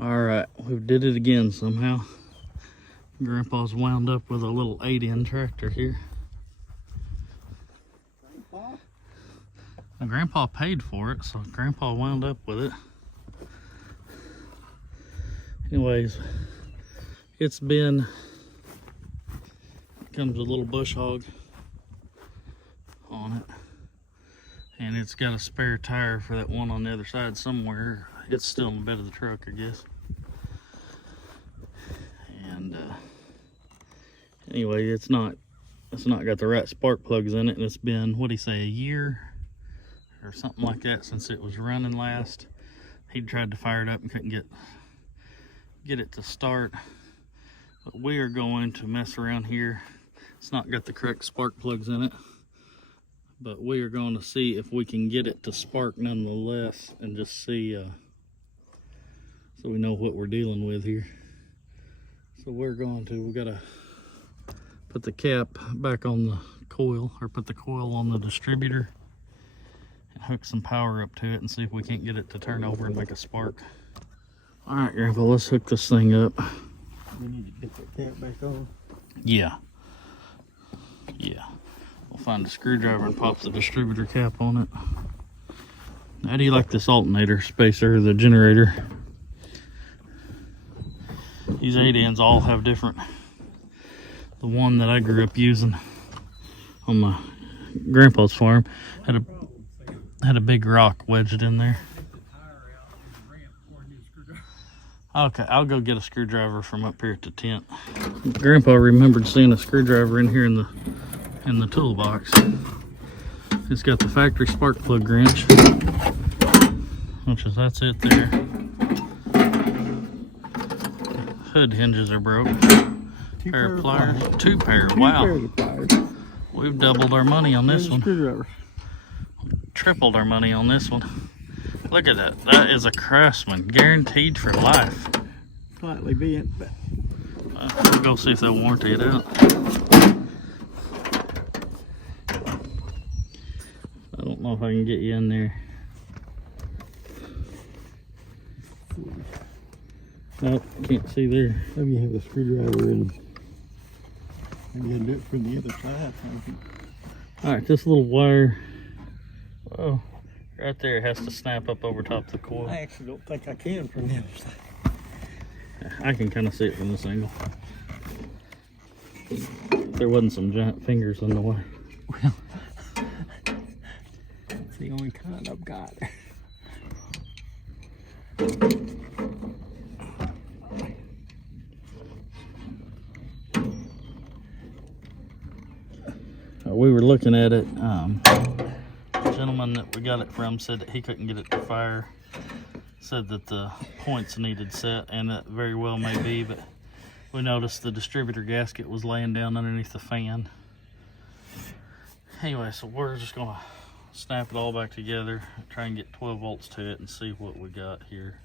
Alright, we did it again somehow. Grandpa's wound up with a little 8-in tractor here. Now, Grandpa paid for it, so Grandpa wound up with it. Anyways, it's been, comes a little bush hog on it. And it's got a spare tire for that one on the other side somewhere. It's still in the bed of the truck, I guess. And anyway, it's not got the right spark plugs in it, and it's been, what'd he say, a year or something like that since it was running last. He tried to fire it up and couldn't get it to start. But we are going to mess around here. It's not got the correct spark plugs in it, but we are going to see if we can get it to spark nonetheless, and just see so we know what we're dealing with here. So we gotta put the cap back on the coil, or put the coil on the distributor and hook some power up to it and see if we can't get it to turn over and make a spark. All right, Grandpa, let's hook this thing up. We need to get that cap back on. Yeah. We'll find a screwdriver and pop the distributor cap on it. How do you like this alternator spacer, the generator? These 8-ins all have different. The one that I grew up using on my grandpa's farm had a big rock wedged in there. Okay, I'll go get a screwdriver from up here at the tent. Grandpa remembered seeing a screwdriver in here in the toolbox. It's got the factory spark plug wrench, that's it there. Hood hinges are broke. Pair of pliers. Two pair. Wow. We've doubled our money on this one. Screwdriver. Tripled our money on this one. Look at that. That is a Craftsman, guaranteed for life. Slightly bent, but we'll go see if they'll warranty it out. I don't know if I can get you in there. Nope, can't see there. Maybe you have the screwdriver in. Maybe you can do it from the other side. Alright, this little wire, oh, right there, has to snap up over top of the coil. I actually don't think I can from the other side. I can kind of see it from this angle. There wasn't some giant fingers on the wire. Well, that's the only kind I've got. We were looking at it. The gentleman that we got it from said that he couldn't get it to fire. Said that the points needed set, and that very well may be, but we noticed the distributor gasket was laying down underneath the fan. Anyway, so we're just gonna snap it all back together, try and get 12 volts to it, and see what we got here.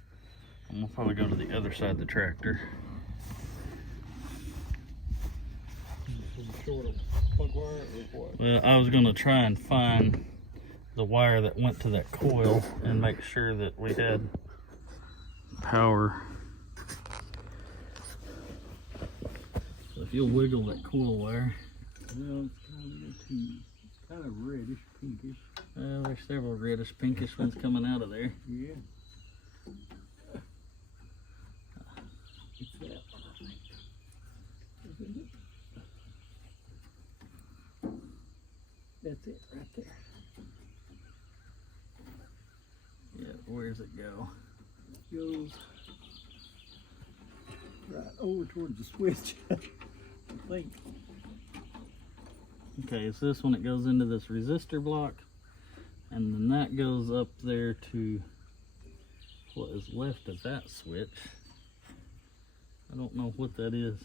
And we'll probably go to the other side of the tractor. Well, I was gonna try and find the wire that went to that coil and make sure that we had power. So if you'll wiggle that coil wire. Well, it's kind of reddish, pinkish. Well, there's several reddish, pinkish ones coming out of there. Yeah. It's that one, I think. Isn't it? That's it right there. Yeah, where's it go? It goes right over towards the switch, I think. Okay, so this one, it goes into this resistor block, and then that goes up there to what is left of that switch. I don't know what that is.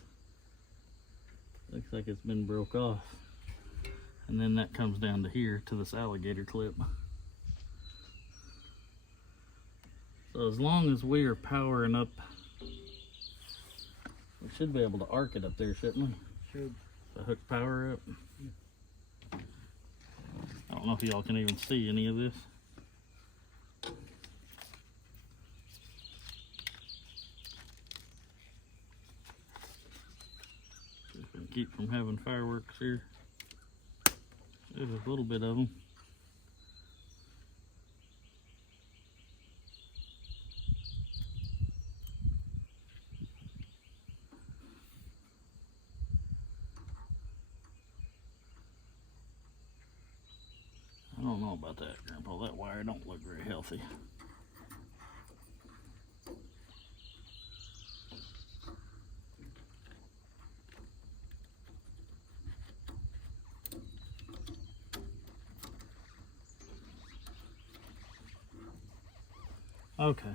Looks like it's been broke off. And then that comes down to here to this alligator clip. So as long as we are powering up, we should be able to arc it up there, shouldn't we? Should. To hook power up. I don't know if y'all can even see any of this. keep from having fireworks here. There's a little bit of them. I don't know about that, Grandpa. That wire don't look very healthy. Okay.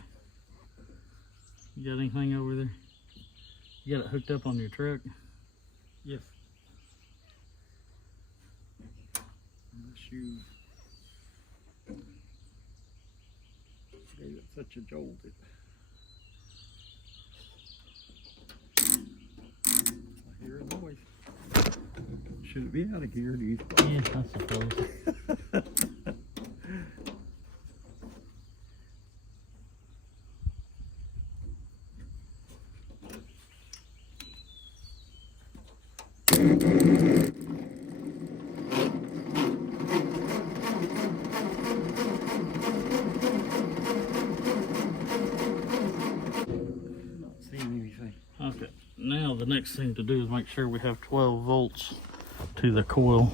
You got anything over there? You got it hooked up on your truck? Yes. Unless you gave it such a jolt. I hear a noise. Should it be out of gear, do you think? Yeah, I suppose. Not seeing anything. Okay, now the next thing to do is make sure we have 12 volts to the coil,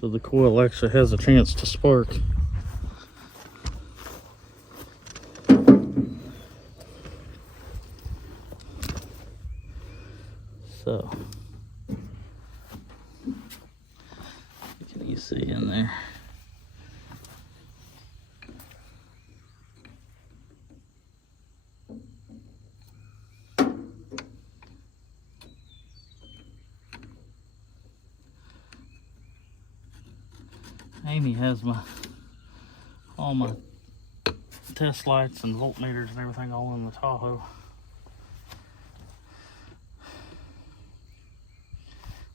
so the coil actually has a chance to spark. So, what can you see in there? Amy has all my test lights and voltmeters and everything all in the Tahoe.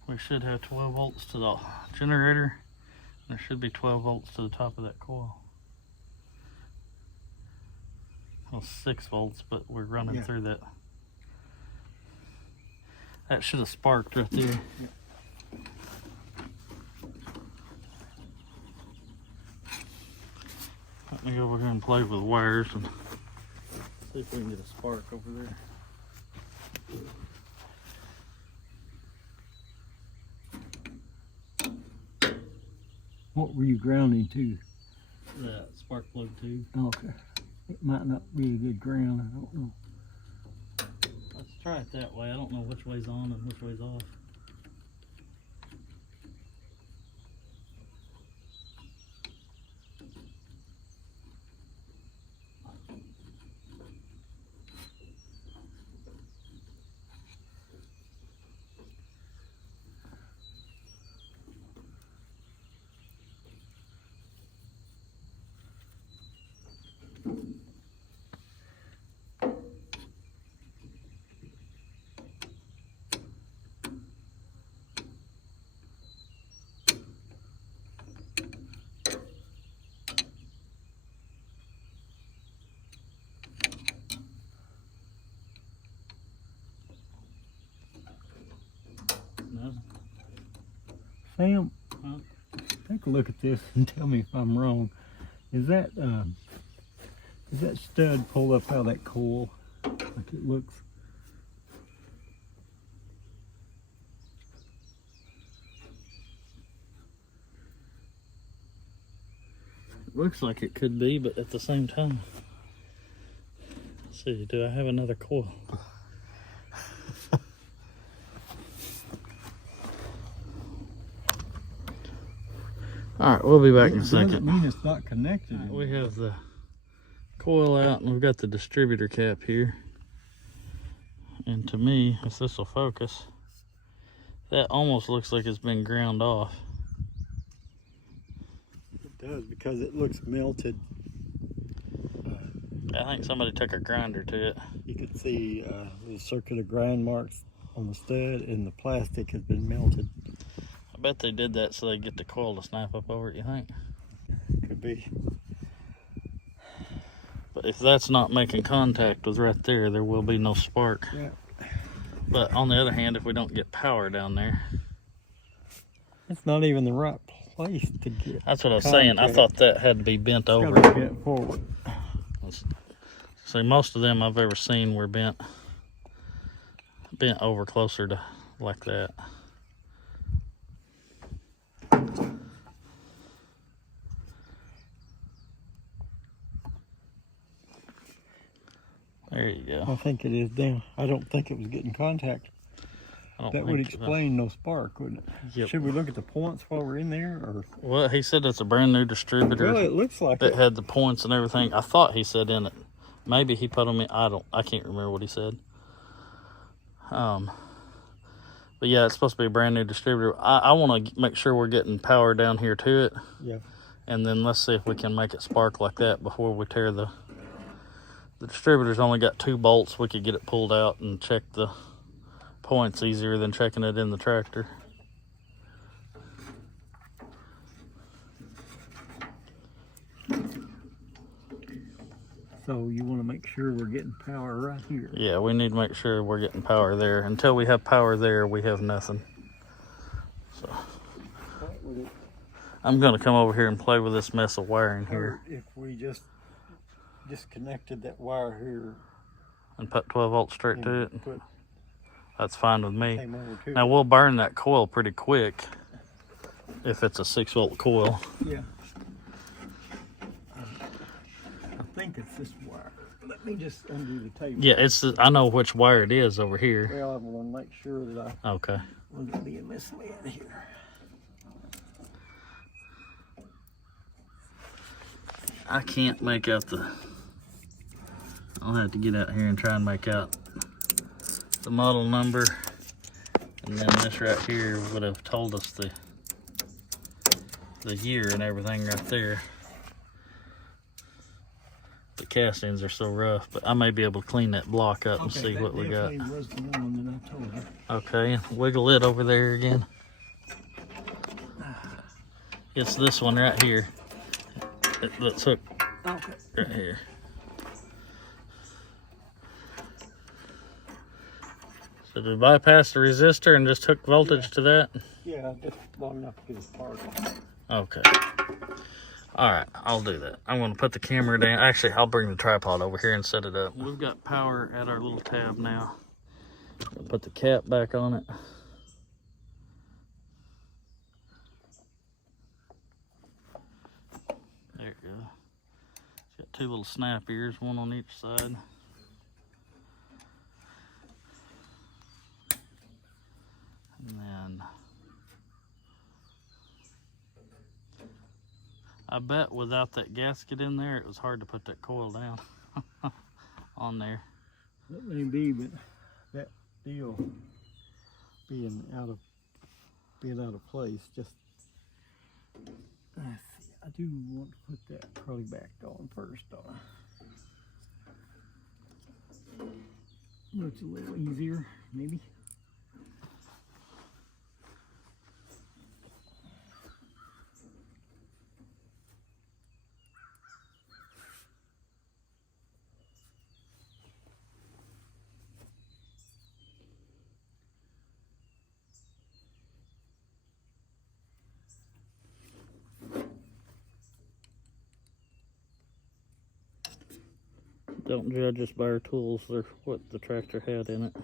We should have 12 volts to the generator. There should be 12 volts to the top of that coil. Well, 6 volts, but we're running through that. That should have sparked right there. Yeah. Let me go over here and play with wires and see if we can get a spark over there. What were you grounding to? That spark plug tube. Okay. It might not be a good ground, I don't know. Let's try it that way. I don't know which way's on and which way's off. No? Sam, Huh? take a look at this and tell me if I'm wrong. Is that stud pulled up out of that coil like it looks? Looks like it could be, but at the same time, let's see, do I have another coil? Alright, we'll be back in a Doesn't second. mean it's not connected. We have the coil out and we've got the distributor cap here. And to me, if this will focus, that almost looks like it's been ground off. It does, because it looks melted. I think somebody took a grinder to it. You can see little circular grind marks on the stud, and the plastic has been melted. I bet they did that so they get the coil to snap up over it, you think? Could be. But if that's not making contact with right there, there will be no spark. Yeah. But on the other hand, if we don't get power down there, It's not even the right place to get. that's what I was saying. I thought that had to be bent over. Gotta get forward. See, most of them I've ever seen were bent over closer to like that. There you go. I think it is down. I don't think it was getting contact. I don't That would think so. explain no spark, wouldn't it? Yep. Should we look at the points while we're in there, or? Well, he said it's a brand new distributor Well, it looks like that it. had the points and everything. I thought he said in it. Maybe he put them in. I can't remember what he said. But yeah, it's supposed to be a brand new distributor. I want to make sure we're getting power down here to it. Yeah. And then let's see if we can make it spark like that before we tear the distributor's only got 2 bolts. We could get it pulled out and check the points easier than checking it in the tractor. So you want to make sure we're getting power right here. Yeah, we need to make sure we're getting power there. Until we have power there, we have nothing. So I'm gonna come over here and play with this mess of wiring here If we just disconnected that wire here and put 12 volts straight to it. and put That's fine with me. came over to Now we'll burn that coil pretty quick if it's a 6-volt coil. Yeah. I think it's this wire. Let me just undo the table. Yeah, I know which wire it is over here. Well, I want to make sure that I Okay. wasn't being misled here. I can't make out I'll have to get out here and try and make out the model number. And then this right here would have told us the year and everything right there. The castings are so rough, but I may be able to clean that block up and see what we got. Was the one that I told you. Okay, wiggle it over there again. It's this one right here. Let's hook Okay. right here. So did we bypass the resistor and just hook voltage to that? Yeah, just long enough to get a spark. Okay. All right, I'll do that. I'm going to put the camera down. Actually, I'll bring the tripod over here and set it up. We've got power at our little tab now. I'll put the cap back on it. There you go. It's got 2 little snap ears, one on each side. And then I bet without that gasket in there, it was hard to put that coil down on there. That may be, but that deal being out of place, just let's see. I do want to put that trolley back on first, though. Looks a little easier, maybe. Don't judge us by our tools or what the tractor had in it.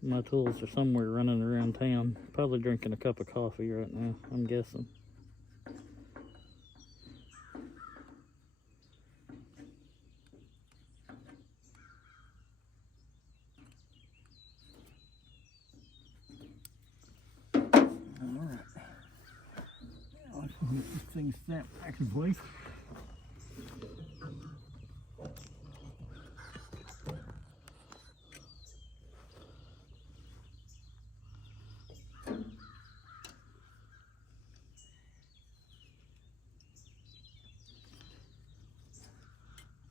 My tools are somewhere running around town, probably drinking a cup of coffee right now, I'm guessing. Alright. Now I can get this thing snapped back in place.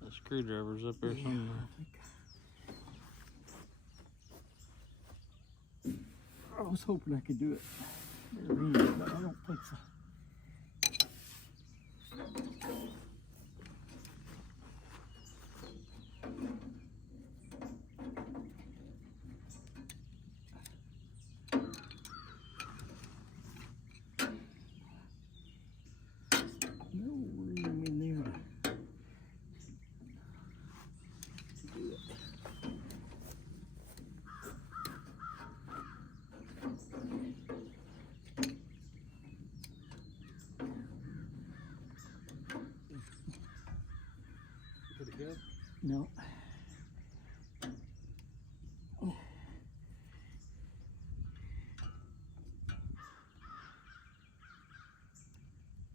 The screwdriver's up there somewhere. I was hoping I could do it there in, but I don't think so. No.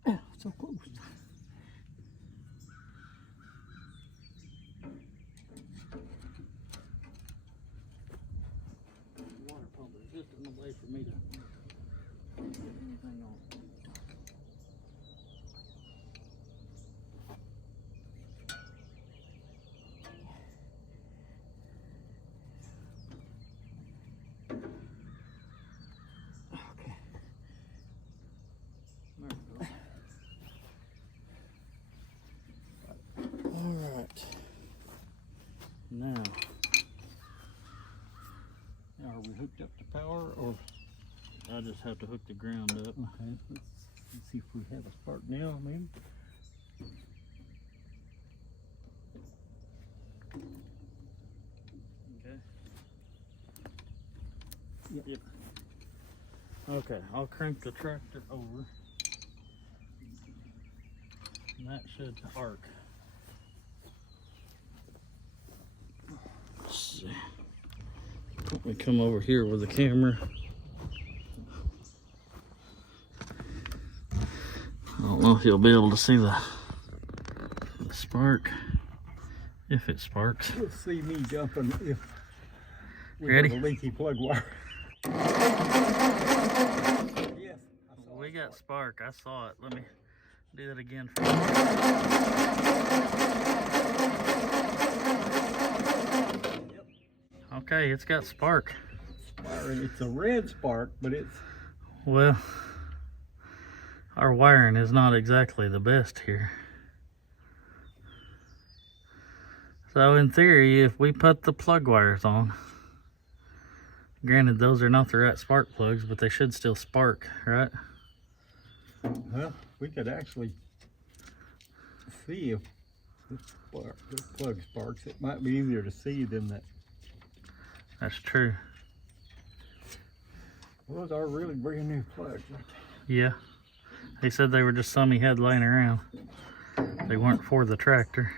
Oh, so close. Water pump is just in the way for me to get anything on. Okay. There we go. All right. Now, Are we hooked up to power or? I just have to hook the ground up. Okay, let's see if we have a spark now, maybe. Okay. Yep. Okay, I'll crank the tractor over. And that should arc. Let's see. Let me come over here with the camera. I don't know if you'll be able to see the spark, if it sparks. You'll see me jumping if we Ready? have a leaky plug wire. Yes. We got spark. I saw it. Let me do that again for you. Okay, it's got spark. It's a red spark, but it's... Well, our wiring is not exactly the best here. So in theory, if we put the plug wires on, granted those are not the right spark plugs, but they should still spark, right? Well, we could actually see if this plug sparks. It might be easier to see than that. That's true. Those are really brand new plugs. Yeah. He said they were just some he had laying around. They weren't for the tractor.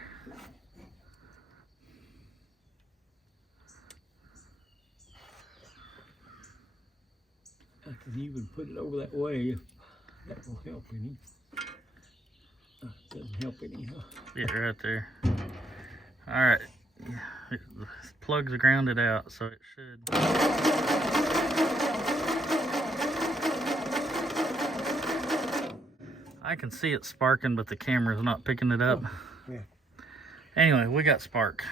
I can even put it over that way if that will help any. Doesn't help any, huh? Yeah, right there. All right. The plugs are grounded out, so it should. I can see it sparking, but the camera's not picking it up. Oh, yeah. Anyway, we got spark.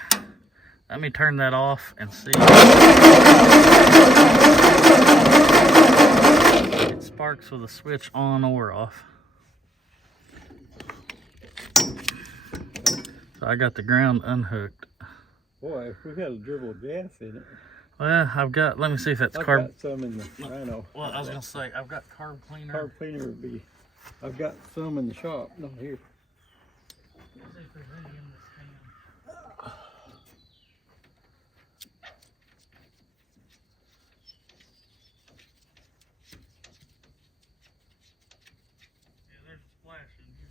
Let me turn that off and see. It sparks with a switch on or off. So I got the ground unhooked. Boy, if we had a dribble of gas in it. Well, I've got, let me see if it's I've carb. got some in the, I know. Well, I was gonna say, I've got carb cleaner. Carb cleaner would be, I've got some in the shop, not here. Let's see if there's any in this can. Yeah, there's a splash in here.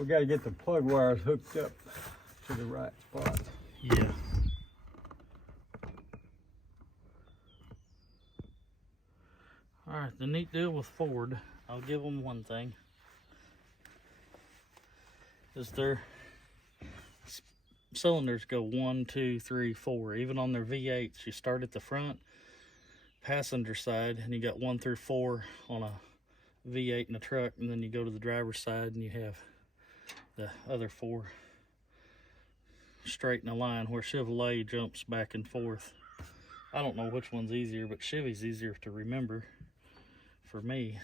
We got to get the plug wires hooked up to the right spot. Yeah. All right, the neat deal with Ford, I'll give them one thing, is their cylinders go 1, 2, 3, 4. Even on their V8s, you start at the front passenger side and you got 1 through 4 on a V8 in a truck, and then you go to the driver's side and you have the other 4 straight in a line, where Chevrolet jumps back and forth. I don't know which one's easier, but Chevy's easier to remember for me.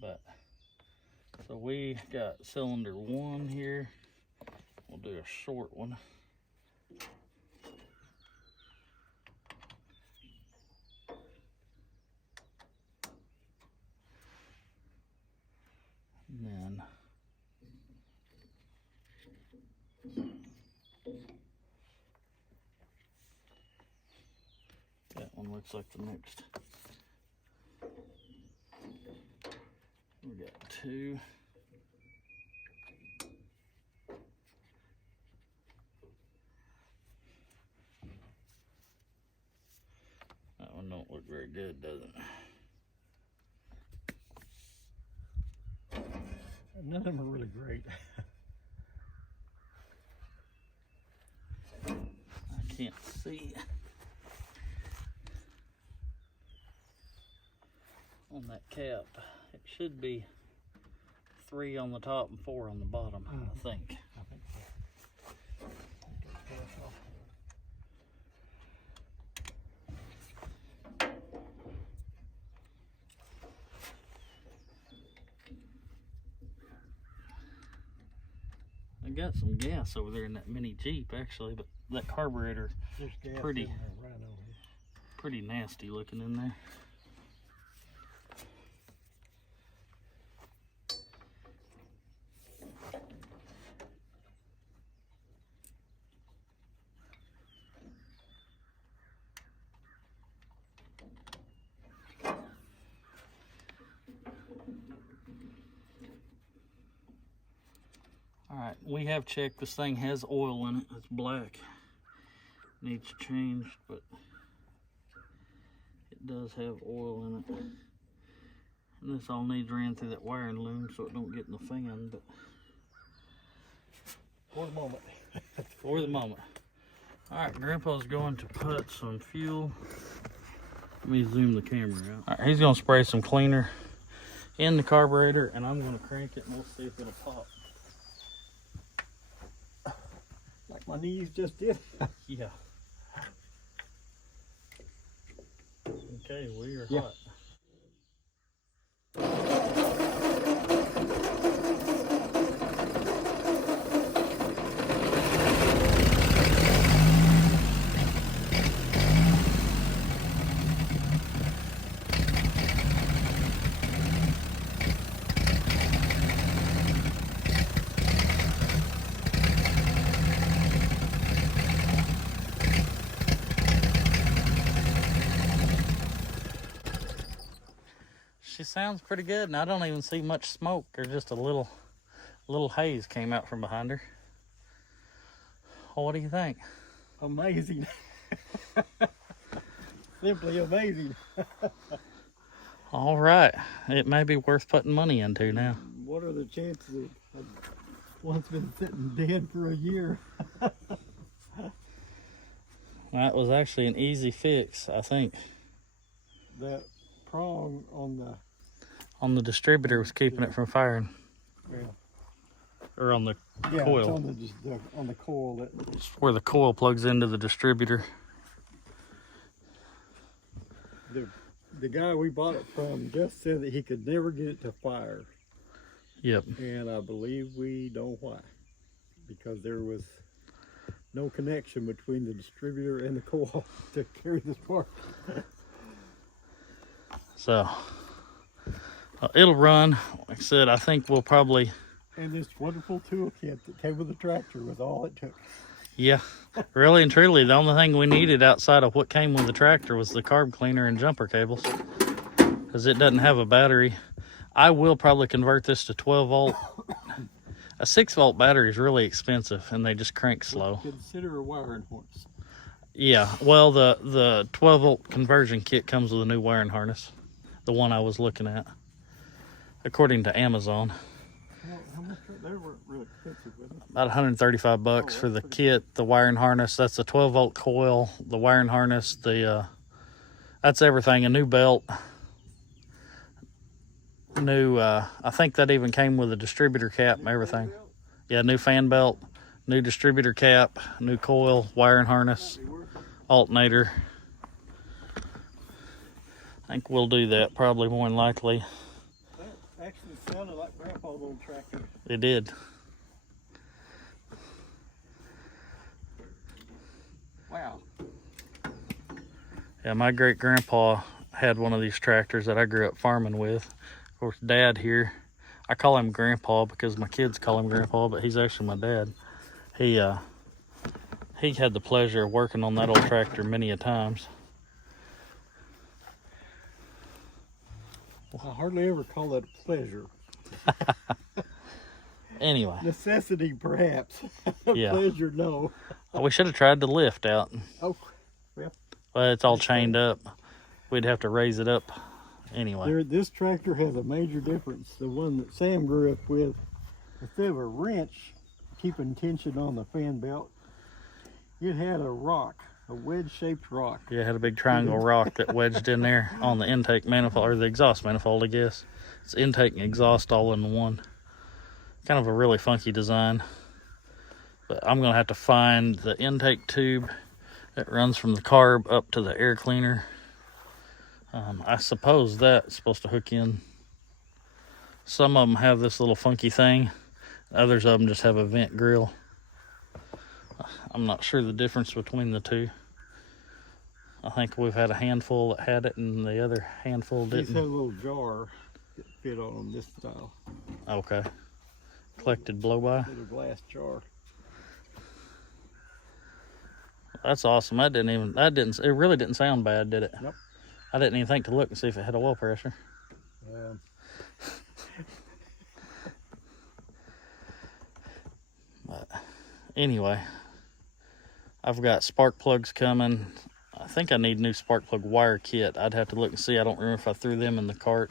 But so we got cylinder 1 here. We'll do a short one. And then that one looks like the next. We got 2. That one don't look very good, does it? None of them are really great. I can't see on that cap. It should be 3 on the top and 4 on the bottom, I think. I got some gas over there in that mini Jeep actually, but that carburetor pretty nasty looking in there. Alright, we have checked. This thing has oil in it. It's black. Needs changed, but it does have oil in it. And this all needs ran through that wiring loom so it don't get in the fan, but For the moment. for the moment. Alright, Grandpa's going to put some fuel. Let me zoom the camera out. Alright, he's gonna spray some cleaner in the carburetor and I'm gonna crank it and we'll see if it'll pop. Like my knees just did. Yeah. Okay, we are Yeah. hot. She sounds pretty good, and I don't even see much smoke. There's just a little haze came out from behind her. Well, what do you think? Amazing. Simply amazing. All right, it may be worth putting money into now. What are the chances of one's been sitting dead for a year? That was actually an easy fix, I think. That prong On the distributor was keeping it from firing, or on the coil. It's on the coil that Where the coil plugs into the distributor. the guy we bought it from just said that he could never get it to fire. Yep. And I believe we know why. Because there was no connection between the distributor and the coil to carry the spark. So it'll run. Like I said, I think we'll probably. And this wonderful toolkit that came with the tractor was all it took. Yeah, really and truly, the only thing we needed outside of what came with the tractor was the carb cleaner and jumper cables, because it doesn't have a battery. I will probably convert this to 12 volt. A 6 volt battery is really expensive and they just crank slow. Consider a wiring harness. Yeah, well, the 12 volt conversion kit comes with a new wiring harness, the one I was looking at, according to Amazon. How much? They weren't really expensive, was it? About 135 bucks for the kit, the wiring harness. That's the 12 volt coil, the wiring harness, that's everything. A new belt, I think that even came with a distributor cap and everything. Yeah, new fan belt, new distributor cap, new coil, wiring harness, alternator. I think we'll do that probably more than likely. That actually sounded like Grandpa's old tractor. It did. Wow. Yeah, my great grandpa had one of these tractors that I grew up farming with. Of course, Dad here, I call him Grandpa because my kids call him Grandpa, but he's actually my dad. He had the pleasure of working on that old tractor many a times. I hardly ever call that a pleasure. Anyway, Necessity, perhaps. Yeah. Pleasure, no. we should have tried the lift out. Oh, well. Well, it's all Next chained time. up. We'd have to raise it up anyway. This tractor has a major difference. The one that Sam grew up with, instead of a wrench keeping tension on the fan belt, it had a rock, a wedge-shaped rock. Yeah, it had a big triangle rock that wedged in there on the intake manifold, or the exhaust manifold, I guess. It's intake and exhaust all in one. Kind of a really funky design. But I'm going to have to find the intake tube that runs from the carb up to the air cleaner. I suppose that's supposed to hook in. Some of them have this little funky thing. Others of them just have a vent grill. I'm not sure the difference between the two. I think we've had a handful that had it and the other handful These didn't. had a little jar that fit on them, this style. Okay. Collected blow-by. Little glass jar. That's awesome. It really didn't sound bad, did it? Nope. I didn't even think to look and see if it had a oil pressure. But anyway, I've got spark plugs coming. I think I need new spark plug wire kit. I'd have to look and see. I don't remember if I threw them in the cart.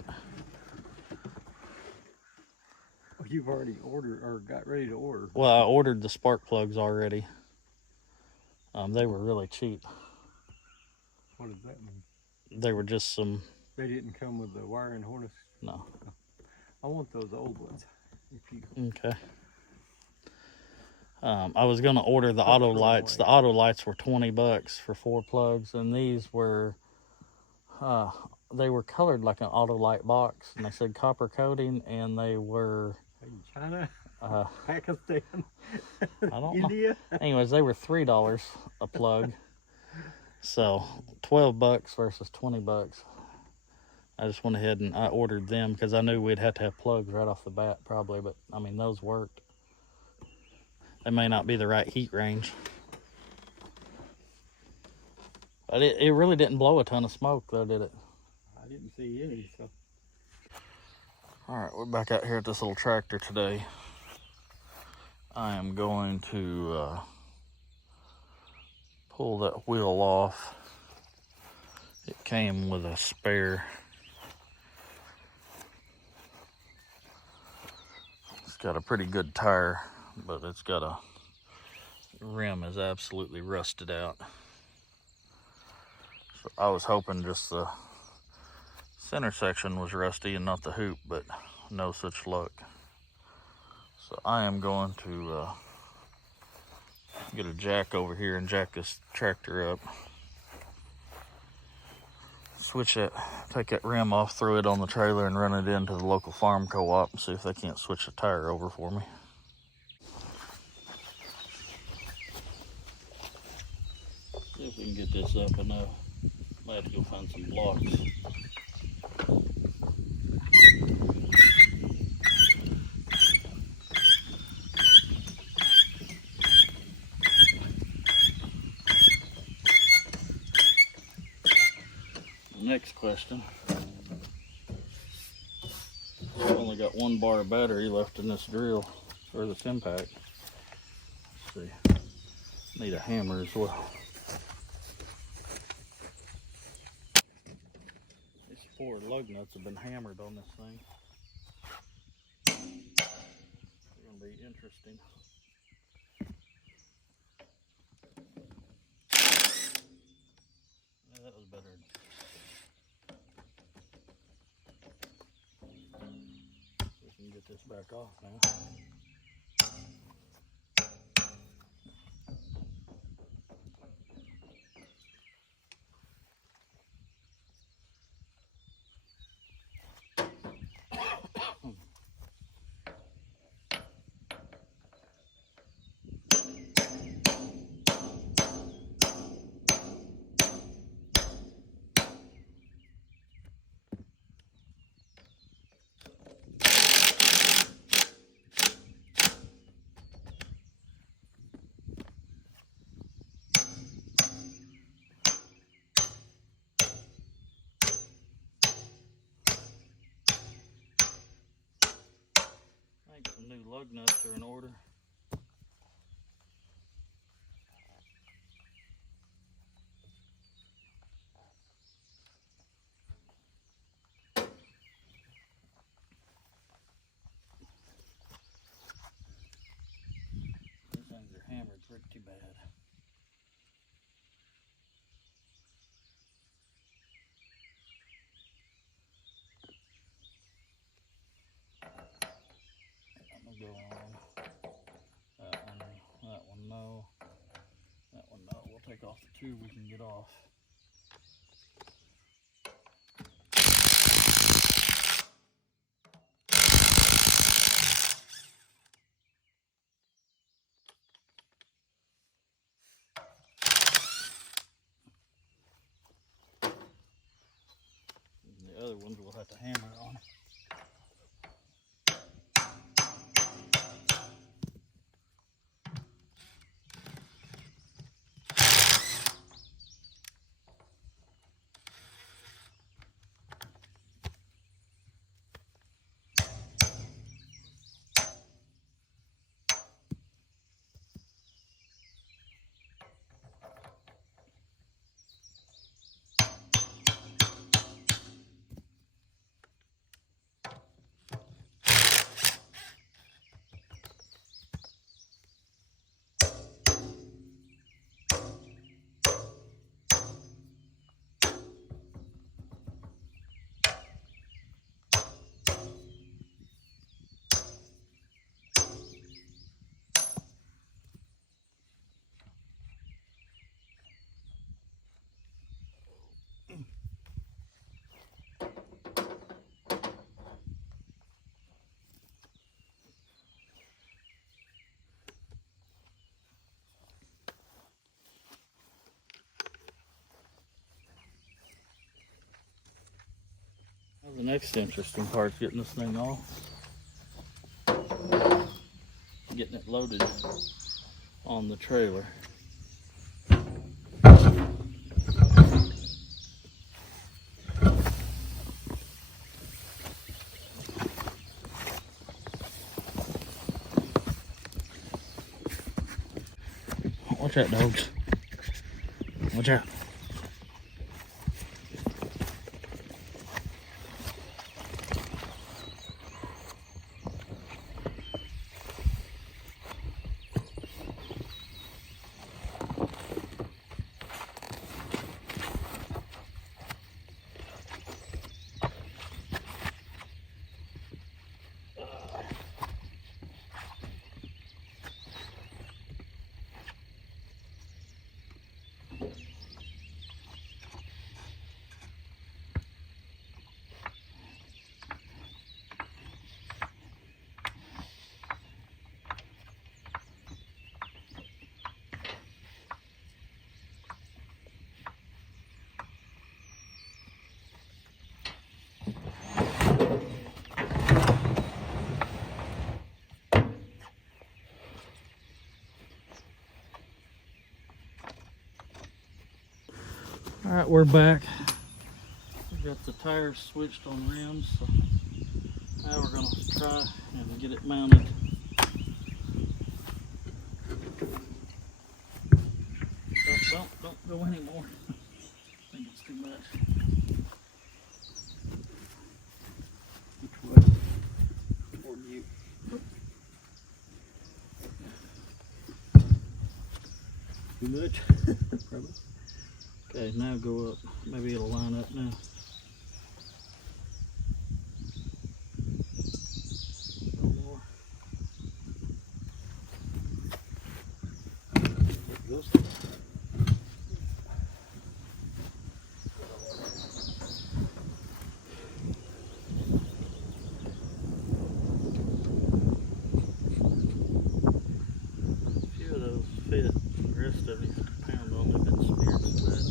Oh, you've already ordered or got ready to order. Well, I ordered the spark plugs already. They were really cheap. What does that mean? They were just some... They didn't come with the wiring harness? No. I want those old ones. If you... Okay. I was going to order the auto lights. The auto lights were $20 for 4 plugs, and these were, they were colored like an auto light box, and they said copper coating, and they were... China? Pakistan? I don't India? know. Anyways, they were $3 a plug. So, $12 versus $20. I just went ahead and I ordered them because I knew we'd have to have plugs right off the bat probably, but I mean, those worked. They may not be the right heat range. But it really didn't blow a ton of smoke though, did it? I didn't see any, so. Alright, we're back out here at this little tractor today. I am going to pull that wheel off. It came with a spare. It's got a pretty good tire, but it's got a rim is absolutely rusted out. So I was hoping just the center section was rusty and not the hoop, but no such luck. So I am going to get a jack over here and jack this tractor up. Switch that, take that rim off, throw it on the trailer and run it into the local farm co-op and see if they can't switch the tire over for me. See if we can get this up enough. Might have to go find some blocks. Next question. I've only got 1 bar of battery left in this drill, or this impact. Let's see. Need a hammer as well. These 4 lug nuts have been hammered on this thing. It's going to be interesting. Yeah, that was better. We can get this back off now. new lug nuts are in order. These things are hammered pretty bad. Go on. That one no. That one no. We'll take off the two we can get off. And the other ones we'll have to hammer on. The next interesting part is getting this thing off. Getting it loaded on the trailer. Watch out, dogs. Watch out. All right, we're back. We got the tires switched on rims, so now we're gonna try and get it mounted. Don't go anymore. I think it's too much. Which way? Toward you. Too much? Probably. Okay, now go up. Maybe it'll line up now. A little more. It goes. A few of those fit. The rest of it you have to pound on. They've been smeared so bad.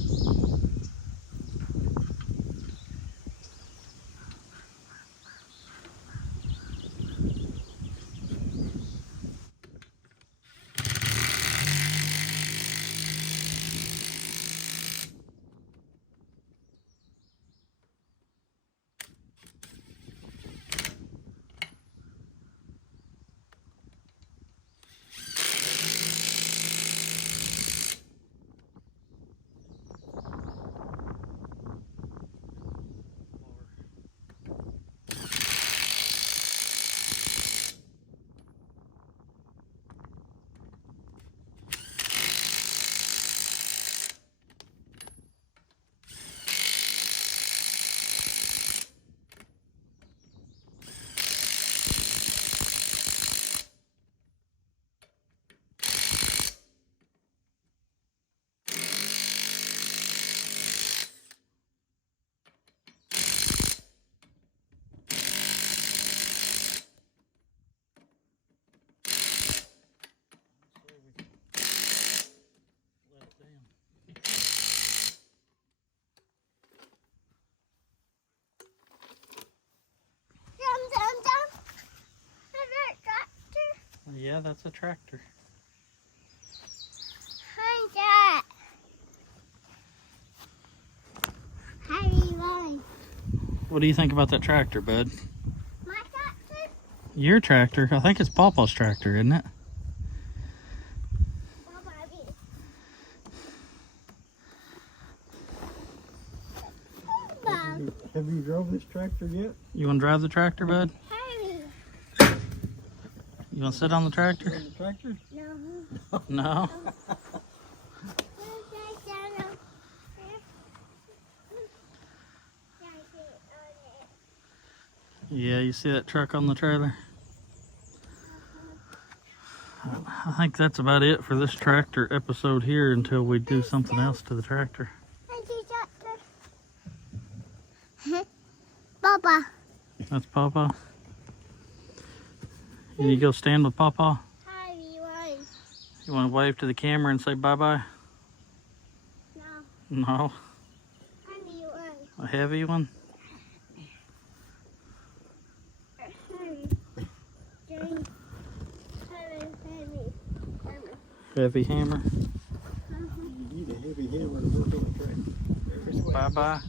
Yeah, that's a tractor. Hi, Dad. How do you run? What do you think about that tractor, bud? My tractor? Your tractor? I think it's Papa's tractor, isn't it? Have you drove this tractor yet? You want to drive the tractor, bud? Harry. You want to sit on the tractor? The tractor? No. No? Yeah, you see that truck on the trailer? I think that's about it for this tractor episode here until we do something else to the tractor. Papa. That's Papa. You go stand with Papa. Harry, You want to wave to the camera and say bye-bye? no. No? Harry, A heavy one? Heavy hammer. You need a heavy hammer to work on a tractor. Bye-bye.